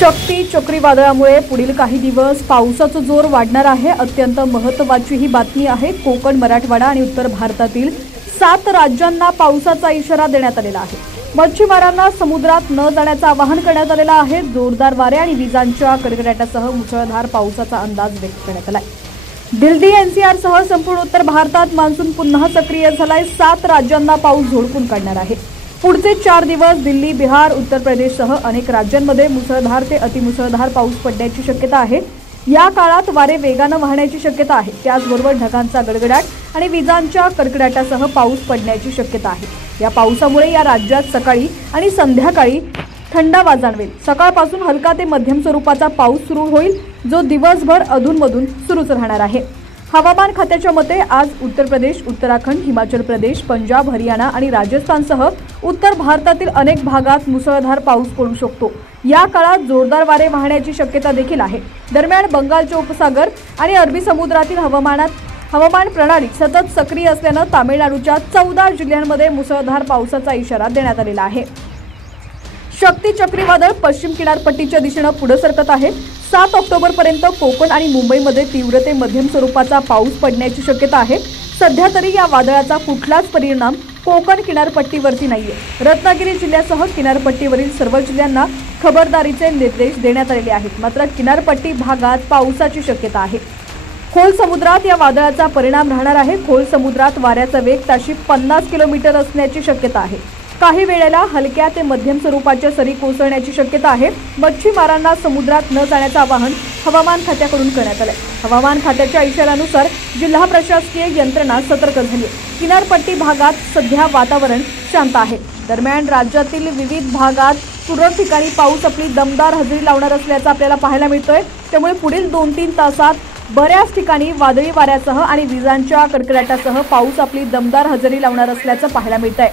शक्ती चक्रीवादळामुळे पुढील काही दिवस पावसाचा जोर वाढणार आहे। अत्यंत महत्त्वाची ही बातमी आहे। कोकण, मराठवाडा आणि उत्तर भारतातील 7 राज्यांना पावसाचा इशारा देण्यात आलेला आहे। मच्छीमारांना समुद्रात न जाण्याचे आवाहन करण्यात आलेले आहे। जोरदार वारे आणि विजांच्या कडकडाटासह मुसळधार पावसाचा अंदाज व्यक्त करण्यात आला आहे। दिल्ली एनसीआर सह संपूर्ण उत्तर भारतात मान्सून पुन्हा सक्रिय झालाय। 7 राज्यांना पाऊस झोडपून काढणार आहे। पुढचे 4 दिवस दिल्ली, बिहार, उत्तर प्रदेशसह अनेक राज्यांमध्ये मुसळधार ते अतिमुसळधार पाऊस पडण्याची शक्यता आहे। या काळात वारे वेगाने वाहण्याची शक्यता आहे। त्याचबरोबर ढगांचा गडगडाट आणि विजांच्या कडकडाटासह पाऊस पडण्याची शक्यता आहे। या पावसामुळे या राज्यात सकाळी आणि संध्याकाळी थंडावा जाणवेल। सकाळपासून हलका ते मध्यम स्वरूपाचा पाऊस सुरू होईल, जो दिवसभर अधूनमधून सुरूच राहणार आहे। हवामान खात्याच्या मते आज उत्तर प्रदेश, उत्तराखंड, हिमाचल प्रदेश, पंजाब, हरियाणा आणि राजस्थानसह उत्तर भारतातील अनेक भागात मुसळधार पाऊस पडू शकतो। या काळात जोरदार वारे वाहण्याची शक्यता देखील आहे। दरम्यान बंगालचे उपसागर आणि अरबी समुद्रातील हवामान प्रणाली सतत सक्रिय असल्याने तामिळनाडूच्या 14 जिल्ह्यांमध्ये मुसळधार पावसाचा इशारा देण्यात आलेला आहे। शक्ती चक्रीवादळ पश्चिम किनारपट्टीच्या दिशेने पुढे सरकत आहे। 7 ऑक्टोबरपर्यंत कोकण आणि मुंबईमध्ये तीव्र ते मध्यम स्वरूपाचा पाऊस पडण्याची शक्यता आहे। सध्या तरी या वादळाचा कुठलाच परिणाम कोकण किनारपट्टीवरती नाहीये। रत्नागिरी जिल्ह्यासह किनारपट्टीवरील सर्व जिल्ह्यांना खबरदारीचे निर्देश देण्यात आलेले आहेत। मात्र किनारपट्टी भागात पावसाची शक्यता आहे। खोल समुद्रात या वादळाचा परिणाम राहणार आहे। खोल समुद्रात वाऱ्याचा वेग ताशी 50 किलोमीटर असण्याची शक्यता आहे। काही वेळेला हलक्या ते मध्यम स्वरूपाच्या सरी कोसळण्याची शक्यता आहे। मच्छीमारांना समुद्रात न जाण्याचे आवाहन हवामान खात्याकडून करण्यात आले। हवामान खात्याच्या इशाऱ्यानुसार जिल्हा प्रशासकीय यंत्रणा सतर्क झाली आहे। किनारपट्टी भागात सध्या वातावरण शांत आहे। दरम्यान राज्यातील विविध भागात तुरळक ठिकाणी पाऊस आपली दमदार हजेरी लावणार असल्याचं आपल्याला पाहायला मिळतोय। त्यामुळे पुढील 2-3 तासात बऱ्याच ठिकाणी वादळी वाऱ्यासह आणि विजांच्या कडकडाटासह पाऊस आपली दमदार हजेरी लावणार असल्याचं पाहायला मिळतंय।